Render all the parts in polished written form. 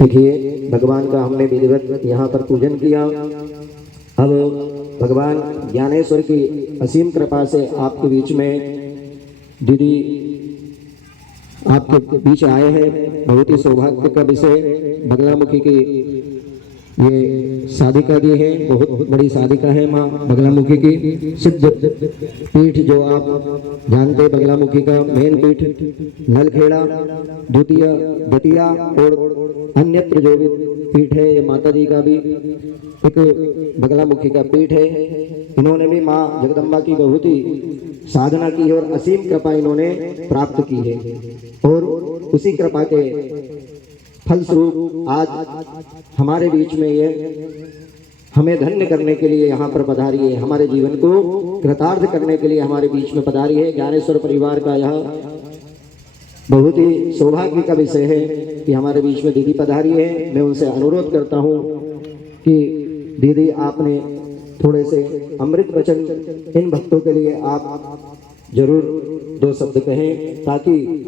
देखिए भगवान का हमने विधिवत यहाँ पर पूजन किया। अब भगवान ज्ञानेश्वर की असीम कृपा से आपके बीच में दीदी आपके बीच आए हैं। बहुत ही सौभाग्य का विषय, बगलामुखी की ये साधिका दी है, बहुत बड़ी साधिका है माँ बगलामुखी की। सिद्ध पीठ जो आप जानते हैं, बगलामुखी का मेन पीठ नलखेड़ा, द्वितीय दतिया और अन्यत्र जो भी पीठ है, ये माता जी का भी एक बगलामुखी का पीठ है। इन्होंने भी माँ जगदम्बा की बहुत ही साधना की है और असीम कृपा इन्होंने प्राप्त की है। और उसी कृपा के फलस्वरूप आज हमारे बीच में ये हमें धन्य करने के लिए यहाँ पर पधारी है, हमारे जीवन को कृतार्थ करने के लिए हमारे बीच में पधारी है। ज्ञानेश्वर परिवार का यह बहुत ही सौभाग्य का विषय है कि हमारे बीच में दीदी पधारी है। मैं उनसे अनुरोध करता हूँ कि दीदी आपने थोड़े से अमृत वचन इन भक्तों के लिए आप जरूर दो शब्द कहें, ताकि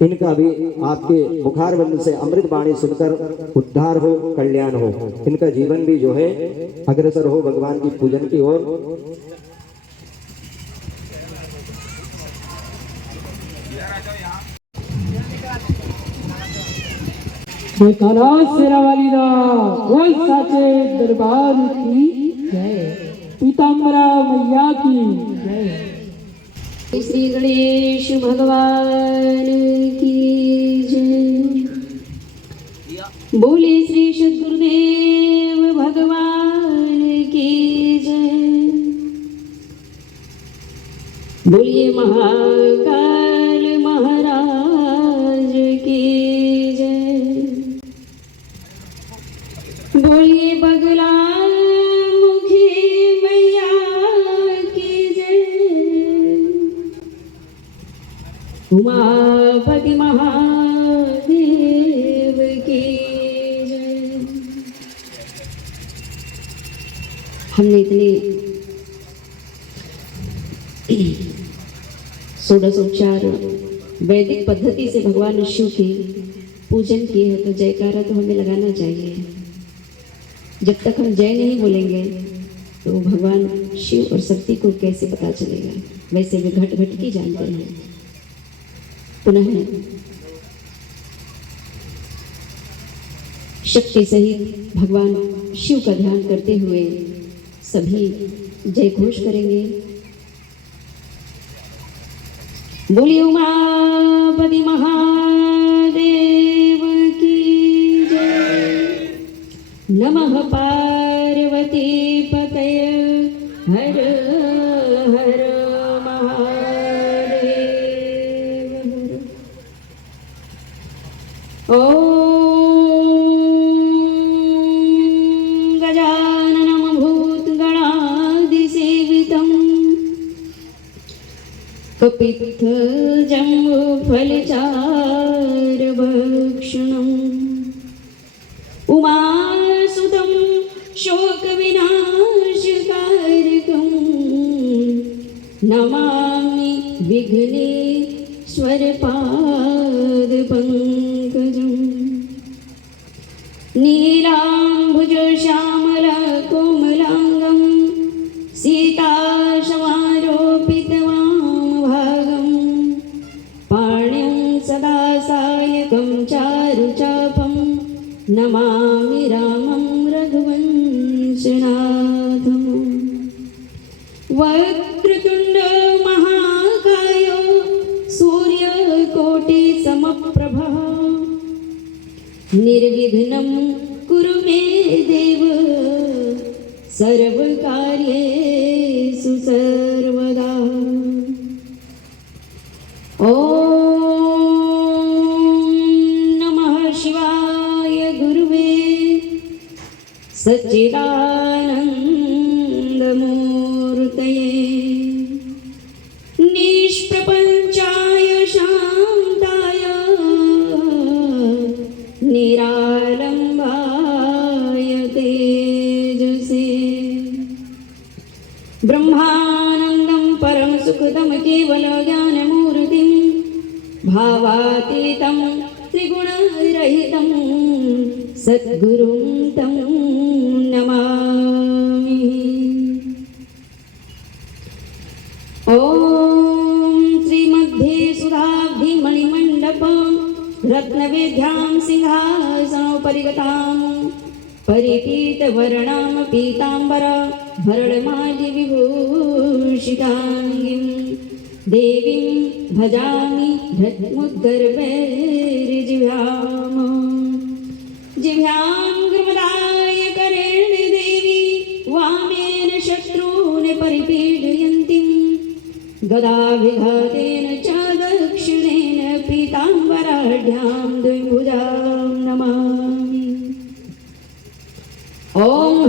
इनका भी आपके मुखारबंद से अमृत वाणी सुनकर उद्धार हो, कल्याण हो, इनका जीवन भी जो है अग्रसर हो भगवान की पूजन की ओर। बोल साचे दरबार की जय, पीताम्बरा मैया की जय। श्री गणेश भगवान की जय। बोले श्री सद्गुरुदेव भगवान की जय। बोलिए महाकाल महाराज की जय। बोलिए बगला उमापति महादेव की जय। हमने इतने षोडशोपचार वैदिक पद्धति से भगवान शिव के पूजन किए हैं, तो जयकारा तो हमें लगाना चाहिए। जब तक हम जय नहीं बोलेंगे तो भगवान शिव और शक्ति को कैसे पता चलेगा। वैसे वे घट घट की जानते हैं। पुनः शक्ति सहित भगवान शिव का ध्यान करते हुए सभी जय घोष करेंगे। बोलिए उमापति महादेव की जय। नमः पार्वती पतये हर हर ॐ गजाननं भूतगणादिसेवितं कपित्थजम्बूफलचारुभक्षणम् उमासुतं शोकविनाशकारकं नमामि विघ्नेश्वरपादपङ्कजम्। नीलाम्बुज श्यामलकोमलाङ्गं सीताशमारोपितवामभागं पाणिं सदा सायकं चारुचापं नमामि रामं रघुवंशनाथं। वक्रतुण्ड महाकाय सूर्यकोटिसमप्रभः निर्विघ्नं कुरु मे देव सर्वकार्येषु सर्वदा। ॐ नमः शिवाय गुरुवे सच्चिदानन्दमूर्तये निष्प्रपञ्चाय शान्ताय निरालम्बाय तेजसे ब्रह्मानन्दं परम सुखदं केवल ज्ञानमूर्तिं भावातीतं त्रिगुणरहितं सद्गुरुं तं नमामि। ॐ श्रीमध्ये सुधाब्धि मणिमण्डप रत्नवेद्यां सिंहासनोपरिगतां परिपीतवर्णां पीताम्बर भरणमाल्य विभूषिताङ्गीं देवीं भजामि जिह्वां गृमदाय करेण देवी वामेन शत्रून् परिपीडयन्तीं गदाभिघातेन च दक्षिणेन पीताम्बराढ्यां द्विभुजां नमामि। ॐ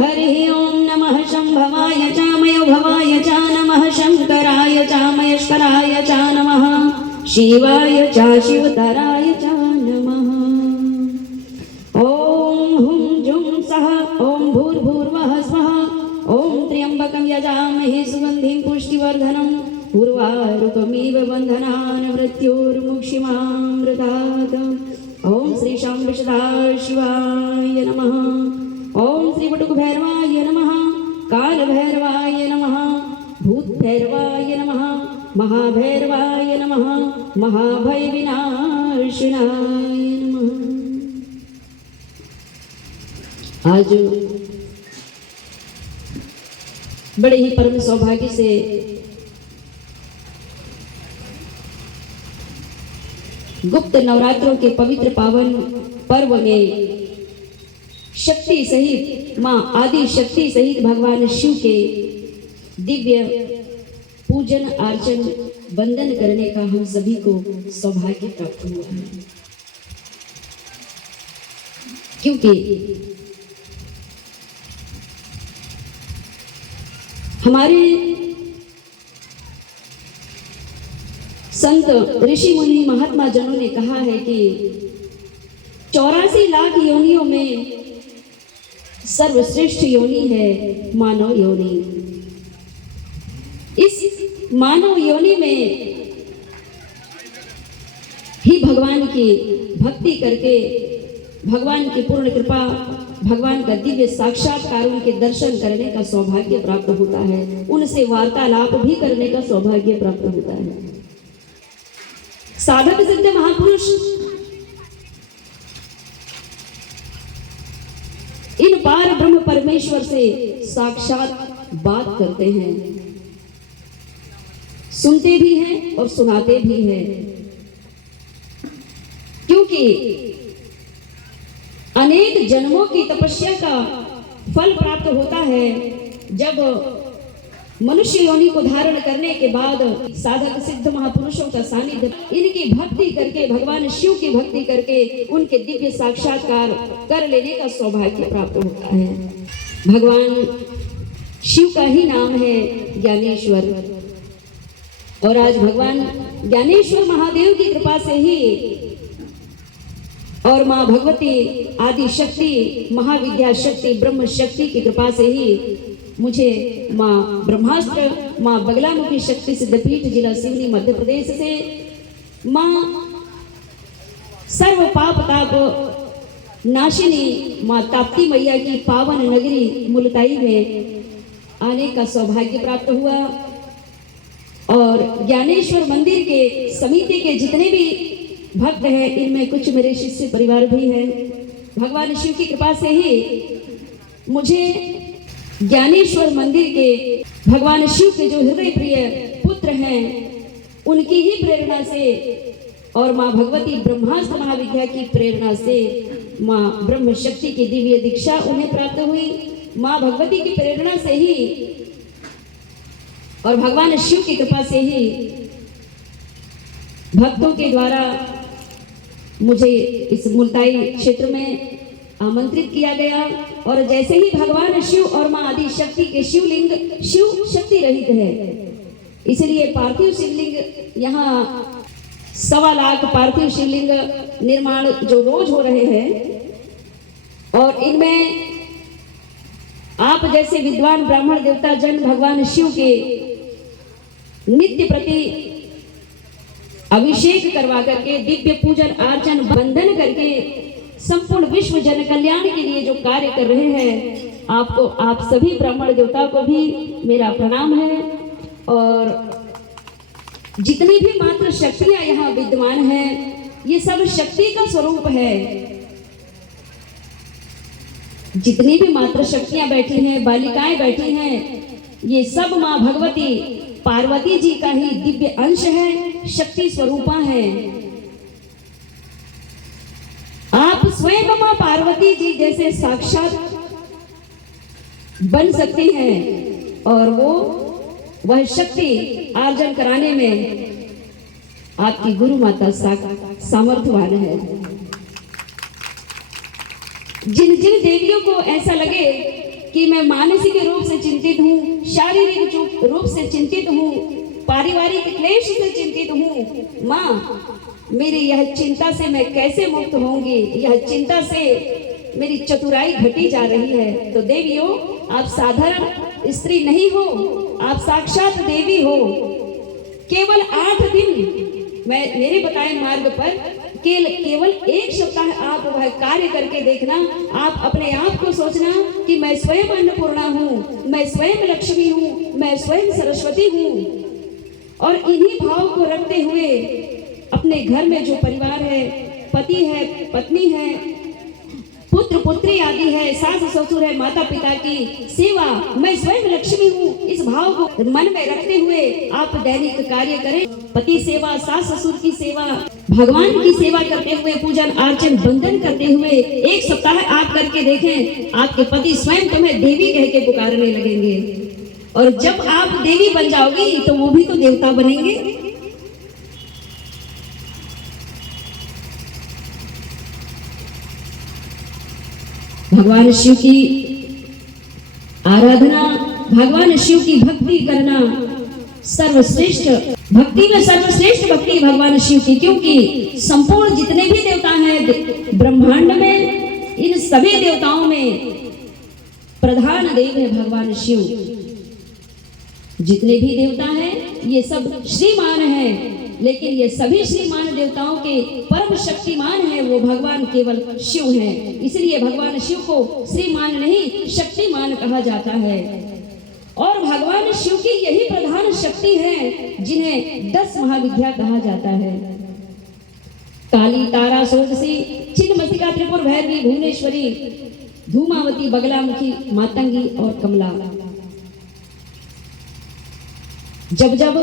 हरिः ॐ नमः शम्भवाय चामयो भवाय च नमः शङ्कराय चामयस्कराय च नमः शिवाय च शिवतराय च नमः। ॐ हुं जुं सः ॐ भूर्भुवः स्वः ॐ त्र्यम्बकं यजामहे सुगन्धिं पुष्टिवर्धनम् उर्वारुकमिव बन्धनान् मृत्योर्मुक्षिमामृतात्। ॐ श्री शाम्ब सदाशिवाय नमः। ॐ श्री वटुकभैरवाय नमः, कालभैरवाय नमः, भूतभैरवाय नमः, महाभैरवाय नमः, महाभयविनाशिनाय नमः। आज बड़े ही परम सौभाग्य से गुप्त नवरात्रों के पवित्र पावन पर्व में शक्ति सहित माँ आदि शक्ति सहित भगवान शिव के दिव्य पूजन अर्चन वंदन करने का हम सभी को सौभाग्य प्राप्त हुआ है, क्योंकि हमारे संत ऋषि मुनि महात्मा जनों ने कहा है कि 84 लाख योनियों में सर्वश्रेष्ठ योनि है मानव योनि। इस मानव योनि में ही भगवान की भक्ति करके भगवान की पूर्ण कृपा, भगवान का दिव्य साक्षात्कार, उनके दर्शन करने का सौभाग्य प्राप्त होता है, उनसे वार्तालाप भी करने का सौभाग्य प्राप्त होता है। साधक सिद्ध महापुरुष इन पार ब्रह्म परमेश्वर से साक्षात बात करते हैं, सुनते भी हैं और सुनाते भी हैं, क्योंकि अनेक जन्मों की तपस्या का फल प्राप्त होता है जब मनुष्य योनि को धारण करने के बाद साधक सिद्ध महापुरुषों का सानिध्य, इनकी भक्ति करके, भगवान शिव की भक्ति करके उनके दिव्य साक्षात्कार कर लेने का सौभाग्य प्राप्त होता है। भगवान शिव का ही नाम है ज्ञानेश्वर, और आज भगवान ज्ञानेश्वर महादेव की कृपा से ही और माँ भगवती आदि शक्ति, महाविद्या शक्ति, ब्रह्म शक्ति की कृपा से ही मुझे माँ ब्रह्मास्त्र, माँ बगलामुखी शक्ति सिद्धपीठ जिला सिवनी मध्य प्रदेश से माँ सर्व पाप ताप नाशिनी माँ ताप्ती मैया की पावन नगरी मुलताई में आने का सौभाग्य प्राप्त हुआ। और ज्ञानेश्वर मंदिर के समिति के जितने भी भक्त हैं, इनमें कुछ मेरे शिष्य परिवार भी हैं। भगवान शिव की कृपा से ही मुझे ज्ञानेश्वर मंदिर के भगवान शिव के जो हृदय प्रिय पुत्र हैं, उनकी ही प्रेरणा से और माँ भगवती ब्रह्मास्त्र महाविद्या की प्रेरणा से माँ ब्रह्म शक्ति की दिव्य दीक्षा उन्हें प्राप्त हुई। माँ भगवती की प्रेरणा से ही और भगवान शिव की कृपा से ही भक्तों के द्वारा मुझे इस मुलताई क्षेत्र में आमंत्रित किया गया। और जैसे ही भगवान शिव और माँ आदि शक्ति के शिवलिंग शिव शक्ति रहित है, इसलिए पार्थिव शिवलिंग यहाँ 1.25 लाख पार्थिव शिवलिंग निर्माण जो रोज हो रहे हैं, और इनमें आप जैसे विद्वान ब्राह्मण देवता जन भगवान शिव के नित्य प्रति अभिषेक करवा करके, दिव्य पूजन अर्चन वंदन करके संपूर्ण विश्व जन कल्याण के लिए जो कार्य कर रहे हैं, आपको, आप सभी ब्राह्मण देवता को भी मेरा प्रणाम है। और जितनी भी मात्र शक्तियां यहाँ विद्यमान हैं, ये सब शक्ति का स्वरूप है। जितनी भी मात्र शक्तियां बैठी हैं, बालिकाएं बैठी हैं, ये सब माँ भगवती पार्वती जी का ही दिव्य अंश है, शक्ति स्वरूपा है। आप स्वयं माँ पार्वती जी जैसे साक्षात बन सकती हैं और वह शक्ति अर्जन कराने में आपकी गुरु माता सामर्थ्यवान है। जिन जिन देवियों को ऐसा लगे कि मैं मानसिक रूप से चिंतित हूँ, शारीरिक रूप से चिंतित हूँ, पारिवारिक क्लेश से चिंतित हूँ, माँ मेरी यह चिंता से मैं कैसे मुक्त होंगी, यह चिंता से मेरी चतुराई घटी जा रही है। तो देवियों, आप साधारण स्त्री नहीं हो, आप साक्षात देवी हो। केवल 8 दिन मेरे बताए मार्ग पर केवल 1 सप्ताह आप वह कार्य करके देखना। आप अपने आप को सोचना कि मैं स्वयं अन्नपूर्णा हूँ, मैं स्वयं लक्ष्मी हूँ, मैं स्वयं सरस्वती हूँ। और इन्हीं भाव को रखते हुए अपने घर में जो परिवार है, पति है, पत्नी है, पुत्र पुत्री आदि है, सास ससुर है, माता पिता की सेवा, मैं स्वयं लक्ष्मी हूँ, इस भाव को मन में रखते हुए आप दैनिक कार्य करें। पति सेवा, सास ससुर की सेवा, भगवान की सेवा करते हुए, पूजन अर्चन वंदन करते हुए 1 सप्ताह आप करके देखें, आपके पति स्वयं तुम्हें देवी कह के पुकारने लगेंगे। और जब आप देवी बन जाओगी तो वो भी तो देवता बनेंगे। भगवान शिव की आराधना, भगवान शिव की भक्ति करना सर्वश्रेष्ठ भक्ति में सर्वश्रेष्ठ भक्ति भगवान शिव की, क्योंकि संपूर्ण जितने भी देवता हैं ब्रह्मांड में, इन सभी देवताओं में प्रधान देव है भगवान शिव। जितने भी देवता हैं ये सब श्रीमान हैं, लेकिन ये सभी श्रीमान देवताओं के परम शक्तिमान है वो भगवान केवल शिव हैं। इसलिए भगवान शिव को श्रीमान नहीं शक्तिमान कहा जाता है। और भगवान शिव की यही प्रधान शक्ति है जिन्हें 10 महाविद्या कहा जाता है। काली, तारा, सोदसी, छिन्नमस्तिका, त्रिपुर, भैरवी, भुवनेश्वरी, धूमावती, बगलामुखी, मातंगी और कमला। जब जब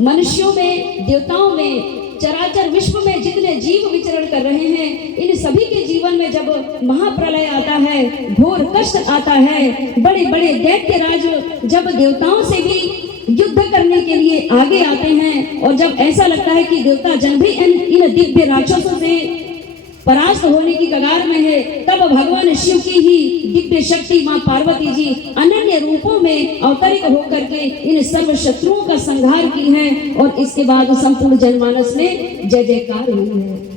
मनुष्यों में, देवताओं में, चराचर विश्व में जितने जीव विचरण कर रहे हैं, इन सभी के जीवन में जब महाप्रलय आता है, घोर कष्ट आता है, बड़े बड़े दैत्य राज जब देवताओं से भी युद्ध करने के लिए आगे आते हैं, और जब ऐसा लगता है कि देवता जन भी इन दिव्य राक्षसों से परास्त होने की कगार में है, तब भगवान शिव की ही दिव्य शक्ति मां पार्वती जी अनन्य रूपों में अवतरित होकर के इन सर्व शत्रुओं का संहार की है। और इसके बाद संपूर्ण जनमानस में जय जयकार हुई है।